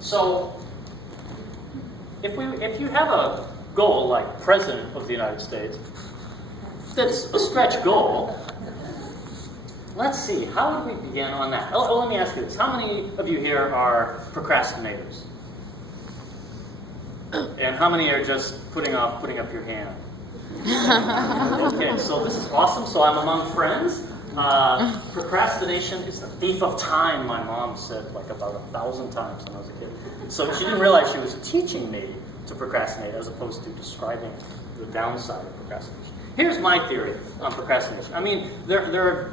So, if you have a goal like President of the United States, that's a stretch goal. Let's see, how would we begin on that? Oh, let me ask you this. How many of you here are procrastinators? And how many are just putting up your hand? Okay, so this is awesome. So I'm among friends. Procrastination is the thief of time, my mom said like about 1,000 times when I was a kid. So she didn't realize she was teaching me to procrastinate as opposed to describing the downside of procrastination. Here's my theory on procrastination. I mean, there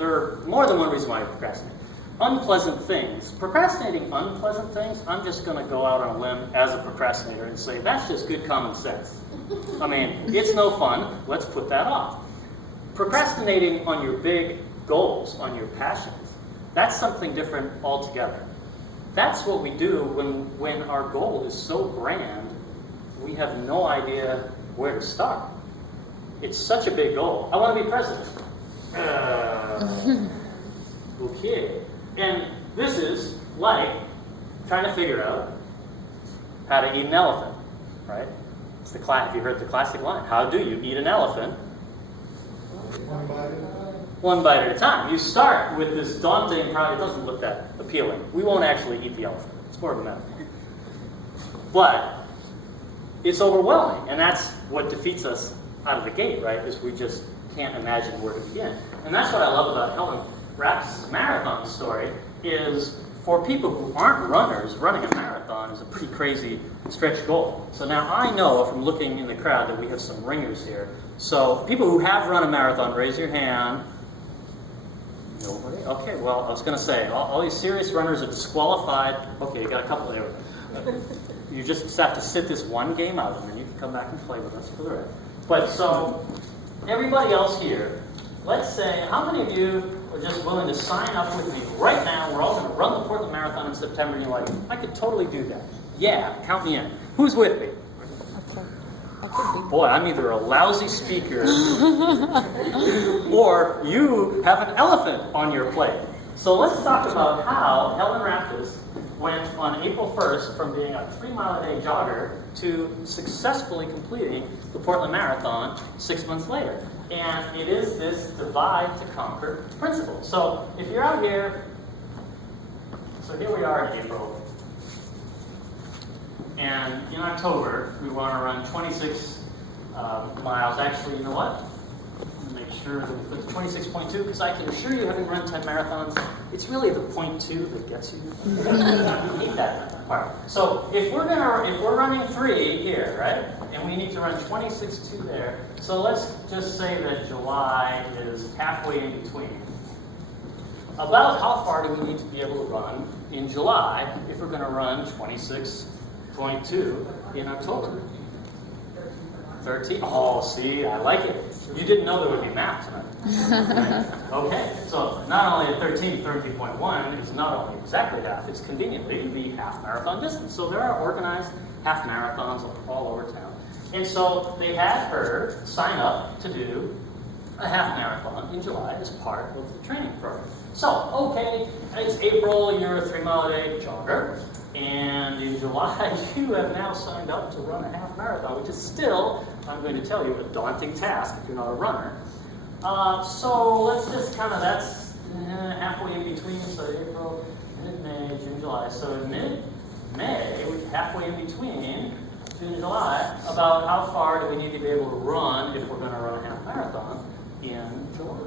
are more than one reason why I procrastinate. Unpleasant things. Procrastinating unpleasant things, I'm just going to go out on a limb as a procrastinator and say, that's just good common sense. I mean, it's no fun. Let's put that off. Procrastinating on your big goals, on your passions, that's something different altogether. That's what we do when our goal is so grand, we have no idea where to start. It's such a big goal. I want to be president. Okay. And this is like trying to figure out how to eat an elephant, right? It's the have you heard the classic line? How do you eat an elephant? One bite at a time. You start with this daunting, probably it doesn't look that appealing. We won't actually eat the elephant. It's more of a metaphor. But it's overwhelming, and that's what defeats us out of the gate, right? Is we just can't imagine where to begin. And that's what I love about Helen Rapp's marathon story is for people who aren't runners, running a marathon is a pretty crazy stretch goal. So now I know from looking in the crowd that we have some ringers here. So people who have run a marathon, raise your hand. Nobody? Okay, well, I was going to say, all these serious runners are disqualified. Okay, you got a couple there. You just have to sit this one game out, and then you can come back and play with us for the rest. But so, everybody else here, let's say, how many of you are just willing to sign up with me right now? We're all going to run the Portland Marathon in September, and you're like, I could totally do that. Yeah, count me in. Who's with me? Boy, I'm either a lousy speaker or you have an elephant on your plate. So let's talk about how Helen Raptis went on April 1st from being a 3-mile-a-day jogger to successfully completing the Portland Marathon 6 months later. And it is this divide to conquer principle. So if you're out here, so here we are in April. And in October, we want to run 26 miles. Actually, you know what? Make sure that we put the 26.2, because I can assure you, having run 10 marathons, it's really the 0.2 that gets you. You need that part. So if we're running 3 here, right, and we need to run 26.2 there, so let's just say that July is halfway in between. About how far do we need to be able to run in July if we're going to run 26.2 in October? 13? Oh, see, I like it. You didn't know there would be math tonight. Okay, so not only at 13.1 is not only exactly half, it's conveniently the half marathon distance. So there are organized half marathons all over town. And so they had her sign up to do a half marathon in July as part of the training program. So, okay, it's April, you're a 3-mile-a-day jogger. And in July, you have now signed up to run a half marathon, which is still, I'm going to tell you, a daunting task if you're not a runner. So let's just that's halfway in between, so April, mid-May, June, July. So in mid-May, halfway in between June and July, about how far do we need to be able to run if we're going to run a half marathon in July?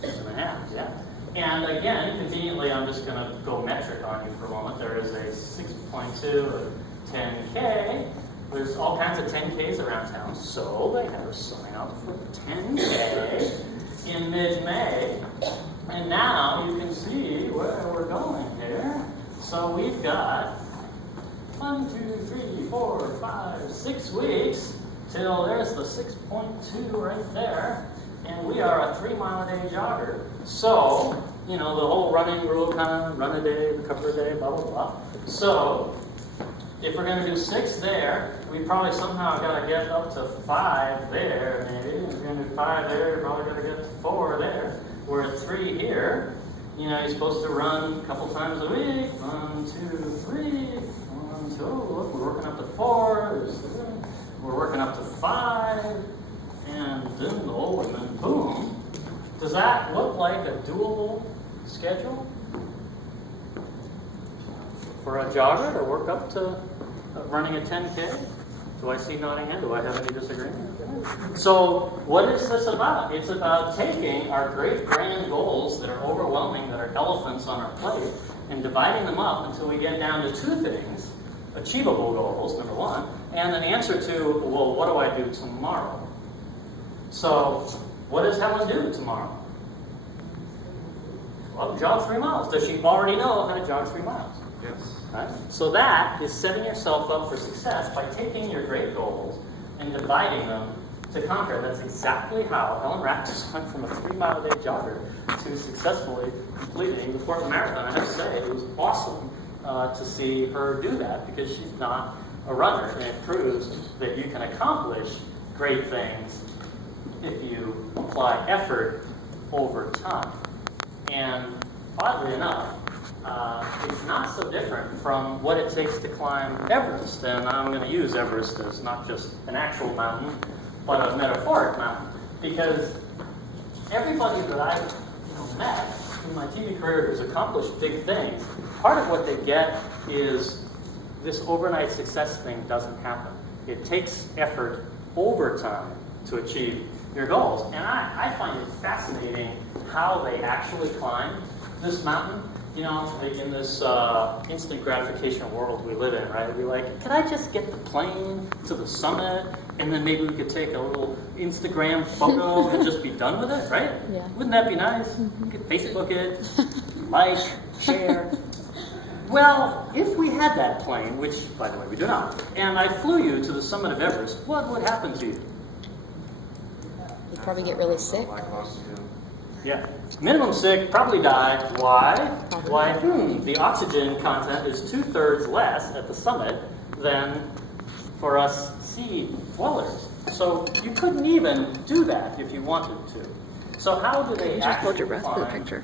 6.5, yeah. And again, conveniently, I'm just going to go metric on you for a moment. There is a 6.2, a 10K. There's all kinds of 10Ks around town. So they have us sign up for the 10K in mid-May. And now you can see where we're going here. So we've got 1, 2, 3, 4, 5, 6 weeks till there's the 6.2 right there. And we are a 3-mile-a-day jogger. So, you know, the whole running rule kind of run a day, recover a day, blah, blah, blah. So, if we're going to do 6 there, we probably somehow got to get up to 5 there, maybe. If we're going to do 5 there, we're probably going to get to 4 there. We're at 3 here. You know, you're supposed to run a couple times a week. 1, 2, 3. 1, 2. Oh, look, we're working up to 4. We're working up to 5. And then boom. Does that look like a doable schedule for a jogger to work up to running a 10K? Do I see nodding head? Do I have any disagreement? So what is this about? It's about taking our great grand goals that are overwhelming, that are elephants on our plate, and dividing them up until we get down to 2 things, achievable goals, number 1, and an answer to, well, what do I do tomorrow? So what does Helen do tomorrow? Well, jog 3 miles. Does she already know how to jog 3 miles? Yes. Right? So that is setting yourself up for success by taking your great goals and dividing them to conquer. That's exactly how Helen Raptis went from a 3-mile-a-day jogger to successfully completing the Portland Marathon. I have to say, it was awesome to see her do that, because she's not a runner, and it proves that you can accomplish great things if you apply effort over time. And oddly enough, it's not so different from what it takes to climb Everest. And I'm going to use Everest as not just an actual mountain, but a metaphoric mountain. Because everybody that I've met in my TV career who's accomplished big things, part of what they get is this overnight success thing doesn't happen. It takes effort over time to achieve your goals. And I find it fascinating how they actually climb this mountain. You know, in this instant gratification world we live in, right? We're like, could I just get the plane to the summit, and then maybe we could take a little Instagram photo and just be done with it, right? Yeah. Wouldn't that be nice? You could Facebook it, like, share. Well, if we had that plane, which, by the way, we do not, and I flew you to the summit of Everest, what would happen to you? You'd probably get really sick. Yeah. Minimum sick, probably die. Why? Why? The oxygen content is 2/3 less at the summit than for us sea dwellers. So you couldn't even do that if you wanted to. So how do they Just hold your actually breath for the climb picture.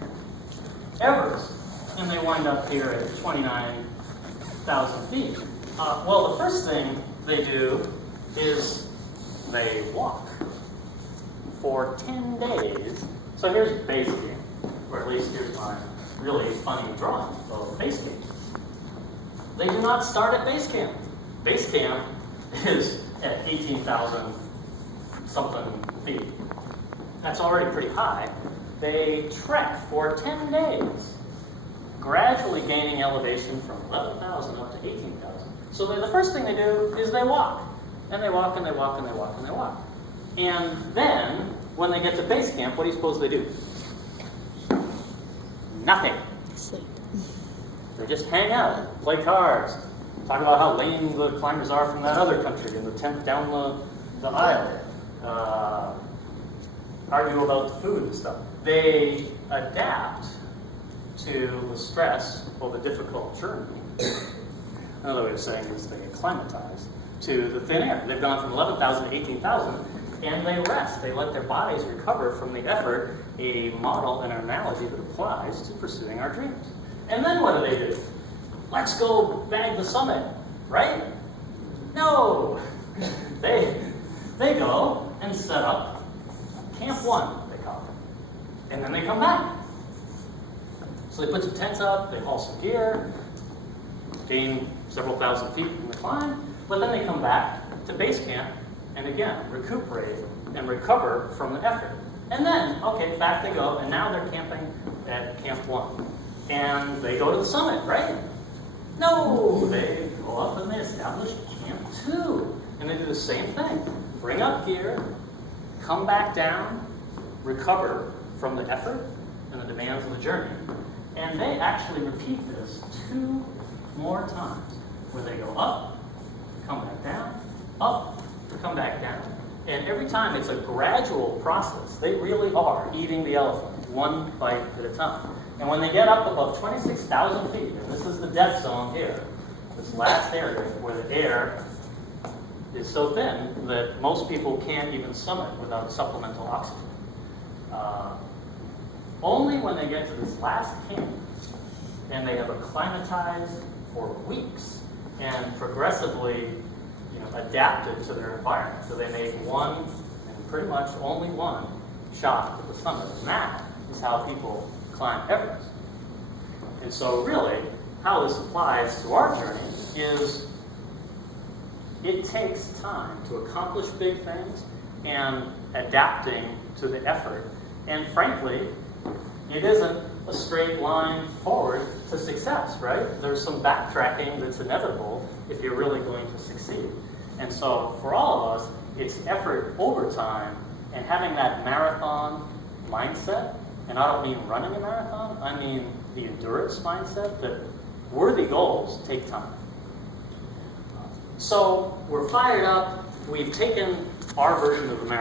Everest? And they wind up here at 29,000 feet. Well, the first thing they do is they walk for 10 days. So here's base camp, or at least here's my really funny drawing of base camp. They do not start at base camp. Base camp is at 18,000 something feet. That's already pretty high. They trek for 10 days, gradually gaining elevation from 11,000 up to 18,000. So the first thing they do is they walk. And they walk, and they walk, and they walk, and they walk. And then, when they get to base camp, what do you suppose they do? Nothing. Sleep. They just hang out, play cards, talk about how lame the climbers are from that other country in the 10th down the aisle, argue about the food and stuff. They adapt to the stress or the difficult journey. Another way of saying is they acclimatize to the thin air. They've gone from 11,000 to 18,000, and they rest. They let their bodies recover from the effort, a model and an analogy that applies to pursuing our dreams. And then what do? Let's go bag the summit, right? No! They go and set up Camp 1, they call it. And then they come back. So they put some tents up, they haul some gear, gain several thousand feet in the climb, but then they come back to base camp and again recuperate and recover from the effort. And then, okay, back they go, and now they're camping at Camp 1. And they go to the summit, right? No, they go up and they establish Camp 2. And they do the same thing. Bring up gear, come back down, recover from the effort and the demands of the journey. And they actually repeat this 2 more times, where they go up, come back down, up, come back down. And every time it's a gradual process. They really are eating the elephant, one bite at a time. And when they get up above 26,000 feet, and this is the death zone here, this last area where the air is so thin that most people can't even summit without supplemental oxygen. Only when they get to this last canyon, and they have acclimatized for weeks and progressively, adapted to their environment. So they made one, and pretty much only one, shot to the summit. And that is how people climb Everest. And so really, how this applies to our journey is it takes time to accomplish big things and adapting to the effort. And frankly, it isn't a straight line forward to success, right? There's some backtracking that's inevitable if you're really going to succeed. And so for all of us, it's effort over time and having that marathon mindset. And I don't mean running a marathon, I mean the endurance mindset that worthy goals take time. So we're fired up. We've taken our version of the marathon